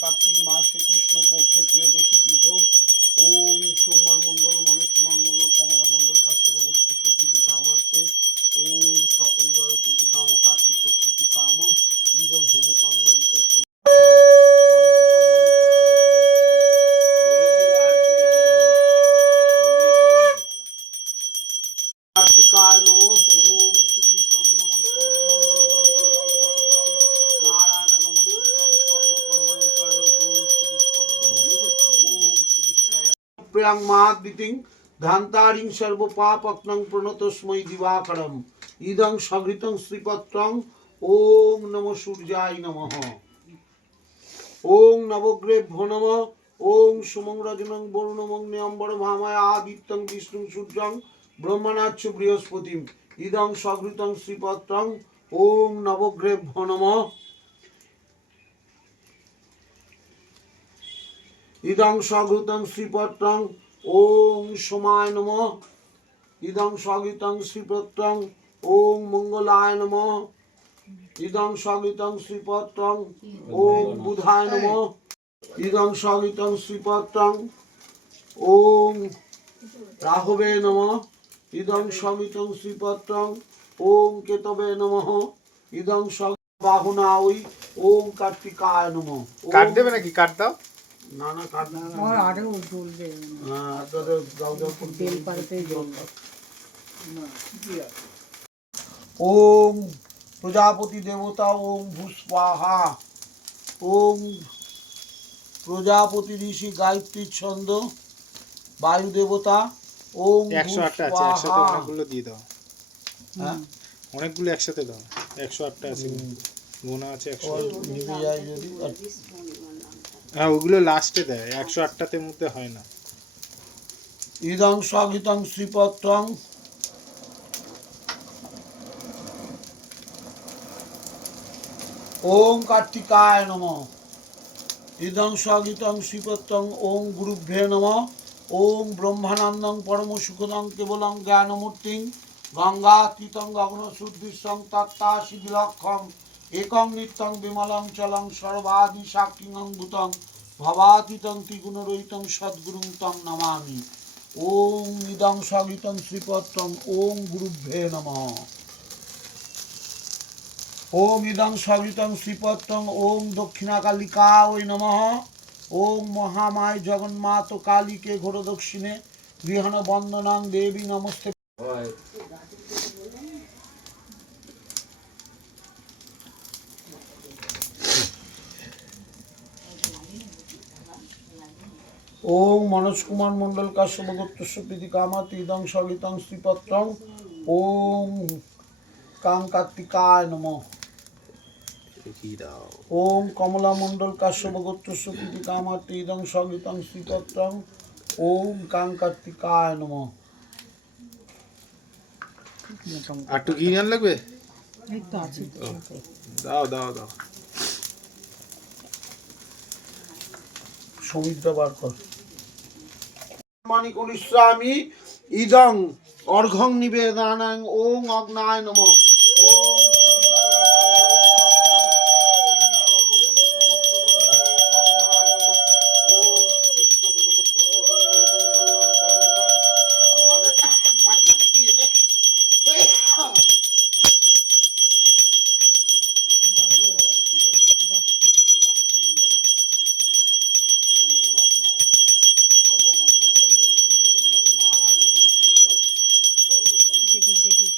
কার্তিক মাসে কৃষ্ণ পক্ষে ত্রয়োদশী তিথ। ওম সোমবার মন্ডল মনোজ কুমার মন্ডল কমলা মন্ডল কাশ্যপ গোত্র প্রীতি কামার্থে ওম সপরিবার প্রীতি কাম কার্তিক প্রীতি কাম ইদম হোম কর্মাণি পুষ্প কার্তিকায় নমঃ। ওম শ্রীকৃষ্ণ নমঃ নারায়ণ নমস্কৃতং সর্বকর্মাণি কারয়তু প্রিয়াং মাদ্বিতিং ধান্তারিং সর্বপাপক্নং প্রণতস্मै দিবাকরম ইদং সঘৃতং শ্রীপত্রং। ওম নমঃ সূর্যায় নমঃ। ওম নবগ্রেভ্যো নমঃ। ওম সুমং রজনং বরুণমগ্নে অম্বর ভামায় আদিত্যং বিষ্ণুং সূর্যং ব্রহ্মণাচ্ছ বৃহস্পতিম ইদং সঘৃতং শ্রীপত্রং। ওম নবগ্রেভ্যো নমঃ। ইদং সঘৃতং শ্রীপত্রং। ওম সোমায় নমঃ। ইদং সঘৃতং শ্রীপত্রং। ওম মঙ্গলায় নমঃ। ইদং সঘৃতং শ্রীপত্রং। ওম বুধায় নমঃ। ইদং সঘৃতং শ্রীপত্রং। ওম রাহবে নমঃ। ইদং সঘৃতং শ্রীপত্রং। ওম কেতবে নমঃ। ইদং বাহুনাই। ওম কার্তিকায় নমঃ। কাট দেবে নাকি? কাট দাও না না কাট না আর আরো জ্বলবে। হ্যাঁ আপনাদের গাও গাও করতে তেল পারতে জ্বলবে না। ওম প্রজাপতি দেবতা ওম ভূস্বাহা। ওম প্রজাপতি ঋষি গায়ত্রী ছন্দ বায়ু দেবতা ওম 108টা আছে, একসাথে অনেকগুলো দিয়ে দাও। হ্যাঁ অনেকগুলো একসাথে দাও। 108টা আছে, গোনা আছে 100। নিভে যায় যদি হ্যাঁ ওগুলো লাস্টে দেয়, 108টাতে মধ্যে হয় না। ইদং সঘৃতং শ্রীপত্রং। ওম কার্তিকায় নমঃ। ইদং সঘৃতং শ্রীপত্রং। ওম গুরুভ্যে নমঃ। ওম ব্রহ্মানন্দং পরম সুখদং কেবলং জ্ঞানমূর্তিং গঙ্গাতীতং গগনসুদৃশ্যং তত্তাসি বিলক্ষম একং নিত্যং বিমলং চলং সর্বাদি সাক্ষিণং ভূতং ভবাতীতং ত্রিগুণরহিতং সদ্গুরুং তং নমামি। ওম ইদং সঘৃতং শ্রীপত্রং। ওম গুরুভ্যে নমঃ। ওম ইদং সঘৃতং শ্রীপত্রং। ওম দক্ষিণাকালিকায় নমঃ। ওম মহামায় জগন্মাত কালীকে ঘোরদক্ষিণে গৃহণ বন্দনাং দেবী নমস্তে। ওম মনোজ কুমার মন্ডল কাশ্যপ গোত্রস্য প্রীতি কামাত ইদং সঘৃতং শ্রীপত্রং। ওম কাং কার্তিকায় নমঃ। ওম কমলা মন্ডল কাশ্যপ গোত্রস্য প্রীতি কামাত ইদং সঘৃতং শ্রীপত্রং। ওম কাং কার্তিকায় নমঃ। আর একটু ঘি আন লাগবে? এই তো আছে। দাও দাও দাও। সমিত্রা বার কর। মানিক অনুস্বামী ইদং অর্ঘং নিবেদনাং। ওম অগ্নায় নমঃ। ওম দেখিস দেখিস।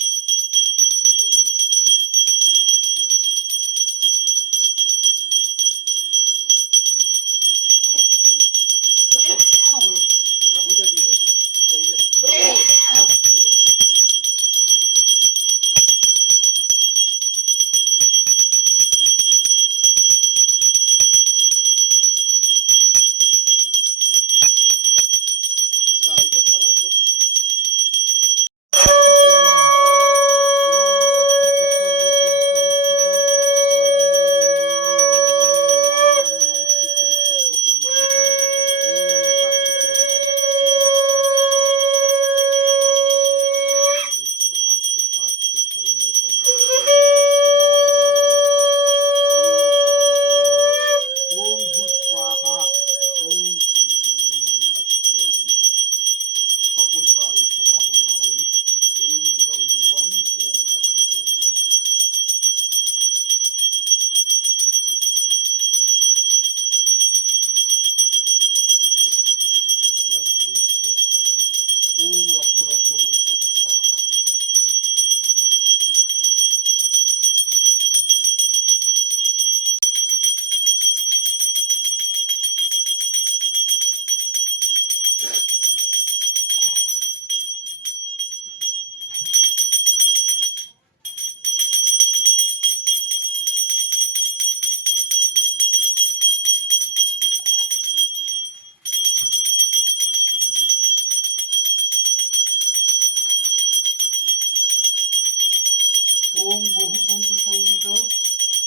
বহুতন্তু সঙ্গীত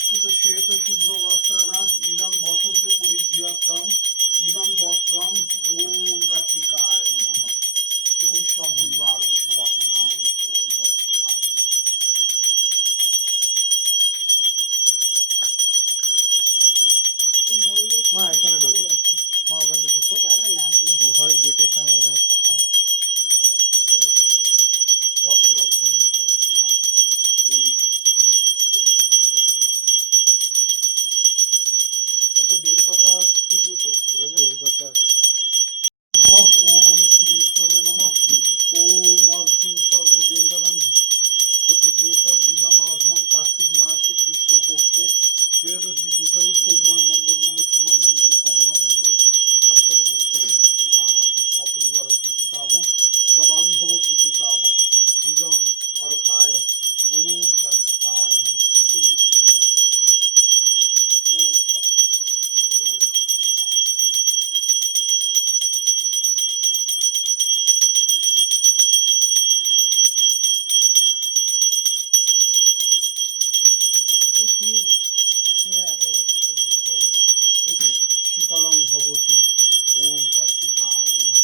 শ্বেত শুভ্র বস্ত্রানা ইদং বসন্তে পরিধিয়ত্তম ইদং বস্ত্রম ওম কার্তিকায় নমঃ ওম সপরিবার ওম সবাহনা ওম কার্তিকায় নমঃ। মা এখানে ঢোকো, মা ওখানটা ঢোকো, ঘরের গেটের সামনে এখানে থাকতে হবে। রক্ষ রক্ষ ওম কার্তিকায় ওম আচ্ছা বেলপাতা ফুল দিত বেলপাতা আছে। ওম শ্রী বিষ্ণবে নমঃ ওম অর্ঘং সর্বদেবানাং প্রতিক্রিয়তাম ইদং অর্ঘং কার্তিক মাসে কৃষ্ণপক্ষে ত্রয়োদশী তিথৌ সৌম্যয় মণ্ডল মনোজ কুমার মণ্ডল কমলা মণ্ডল কাশ্যপগোত্র প্রীতি কামার্থে সপরিবার প্রীতি কাম সবান্ধব প্রীতি কাম ইদং অর্ঘায় ওম কার্তিকায় নমঃ ওম ওম সপ্তায় ওম শীতলং ভবতু ওম কার্তিকায় নমঃ।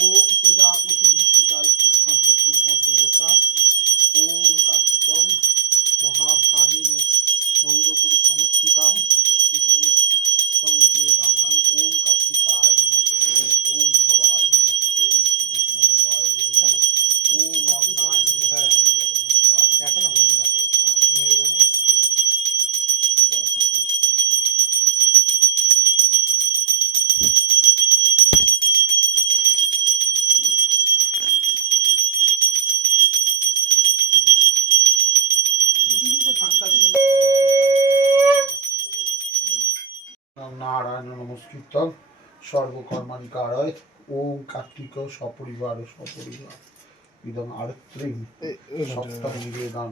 ওম প্রজাপতি ঋষি গায়ত্রী ছন্দ কুর্ম দেবতা ওম কার্তিকং মহাভাগে ময়ূরপুরী সংস্থিতাম ইদং তং বেদানাং ওম কার্তিকায় নমঃ ওম ভবায় নমঃ ওম কৃষ্ণায় বায়বে নমঃ ওম অগ্নায় নমঃ হ্যাঁ। জলমুক্তায় নমঃ, এখনো হয়নি। ওম কার্তিকায় নমঃ। নিবেদনে দিয়ে দেবো। জয় ঠাকুর, জয় ঠাকুর। নারায়ণ নমস্কৃত সর্বকর্মাণি কারয় ওম কার্তিক সপরিবার ইদং আরত্রিং সপ্তম নিবেদন